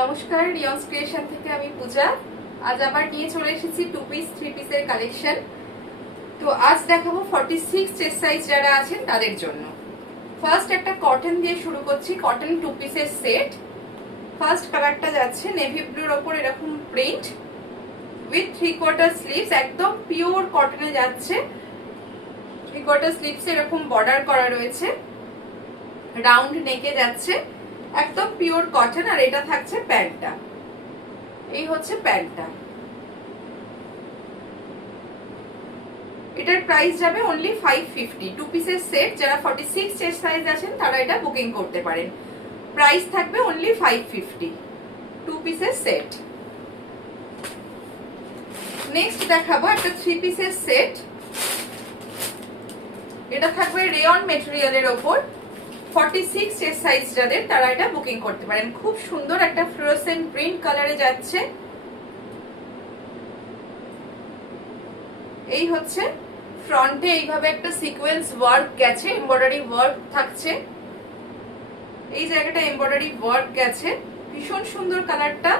নমস্কার, রিয়ন্স ক্রিয়েশন থেকে আমি পূজা। আজ আবার নিয়ে চলে এসেছি 2 পিস 3 পিসের কালেকশন। তো আজ দেখাবো 46 চেস্ট সাইজ যারা আছেন তাদের জন্য। ফার্স্ট একটা কটন দিয়ে শুরু করছি, কটন 2 পিসের সেট। ফার্স্ট কালারটা যাচ্ছে নেভি ব্লুর ওপর এরকম প্রিন্ট উইথ 3/4 স্লিভস, একদম পিওর কটনে যাচ্ছে। 3/4 স্লিভস এরকম বর্ডার করা রয়েছে, রাউন্ড নেকে যাচ্ছে, একদম পিওর কটন। আর এটা থাকছে প্যান্টটা, এই হচ্ছে প্যান্টটা। এটার প্রাইস যাবে অনলি 550। 2 পিসের সেট, যারা 46 চেস্ট সাইজ আছেন তারা এটা বুকিং করতে পারেন। প্রাইস থাকবে অনলি 550, 2 পিসের সেট। নেক্সট দেখাবো একটা 3 পিসের সেট। এটা থাকবে রেয়ন মেটেরিয়ালের ওপর। 46 চেস্ট সাইজ যাদের তারা এটা বুকিং করতে পারেন। খুব সুন্দর একটা ফ্লোরোসেন্ট প্রিন্ট কালারে যাচ্ছে। এই হচ্ছে ফ্রন্টে এইভাবে একটা সিকোয়েন্স ওয়ার্ক গেছে, এমব্রয়ডারি ওয়ার্ক থাকছে, এই জায়গাটা এমব্রয়ডারি ওয়ার্ক গেছে, ভীষণ সুন্দর কালারটা।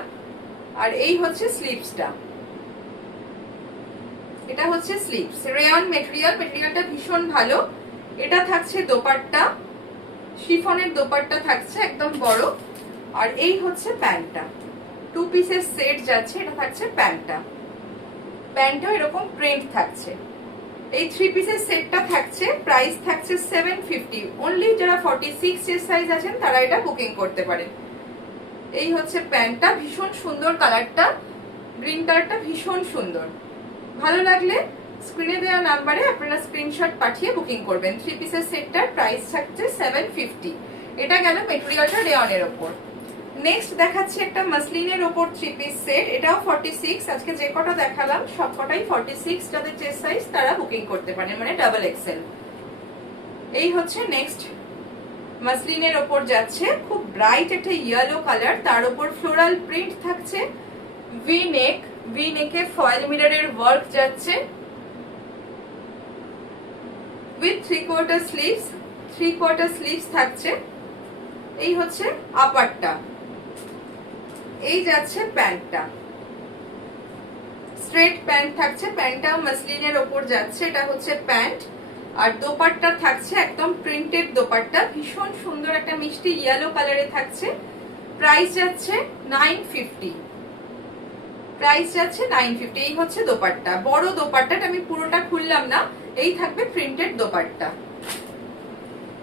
আর এই হচ্ছে স্লিভসটা, এটা হচ্ছে স্লিভস। রেয়ন মেটেরিয়াল, মেটেরিয়ালটা ভীষণ ভালো। এটা থাকছে দোপাট্টা, শিফনের দোপাট্টা থাকছে একদম বড়। আর এই হচ্ছে প্যান্টটা, 2 পিসের সেট যাচ্ছে। এটা থাকছে প্যান্টটা, প্যান্টও এরকম প্রিন্ট থাকছে। এই 3 পিসের সেটটা থাকছে, প্রাইস থাকছে 750। অনলি যারা 46 চেস্ট সাইজ আছেন তারা এটা বুকিং করতে পারেন। এই হচ্ছে প্যান্টটা, ভীষণ সুন্দর কালারটা, গ্রিন কালারটা ভীষণ সুন্দর। ভালো লাগলে স্ক্রিনে দেওয়া নাম্বারে আপনারা স্ক্রিনশট পাঠিয়ে বুকিং করবেন। 3 পিসের সেটটার প্রাইস থাকছে 750। এটা গেল মেটেরিয়ালটা রেয়নের ওপর। নেক্সট দেখাচ্ছি একটা মাসলিনের ওপর 3 পিস সেট। এটাও 46। আজকে যে কটা দেখালাম সব কটাই 46। যাদের চেস্ট সাইজ তারা বুকিং করতে পারেন, মানে ডাবল এক্সেল। এই হচ্ছে নেক্সট মাসলিনের ওপর যাচ্ছে, খুব ব্রাইট একটা ইয়েলো কালার, তার উপর ফ্লোরাল প্রিন্ট থাকছে। ভি নেক, ভি নেকে ফয়েল মিররের ওয়ার্ক যাচ্ছে উইথ 3/4 স্লিভস, 3/4 স্লিভস থাকছে। এই হচ্ছে আপারটা, এই যাচ্ছে প্যান্টটা, স্ট্রেট প্যান্ট থাকছে। প্যান্টটাও মাসলিনের ওপর যাচ্ছে, এটা হচ্ছে প্যান্ট। আর দোপাট্টা থাকছে একদম প্রিন্টেড দোপাট্টা, ভীষণ সুন্দর একটা মিষ্টি ইয়েলো কালারে থাকছে। প্রাইস যাচ্ছে 950, প্রাইস যাচ্ছে 950। এই হচ্ছে দোপাট্টা, বড় দোপাট্টাটা আমি পুরোটা খুললাম না, এই থাকবে প্রিন্টেড দোপাট্টা।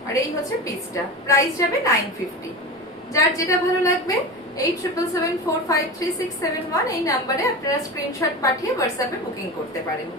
আর এই হচ্ছে পিসটা, প্রাইস যাবে 950। যার যেটা ভালো লাগবে 8774533671 এই নাম্বারে আপনারা স্ক্রিনশট পাঠিয়ে হোয়াটসঅ্যাপে বুকিং করতে পারেন।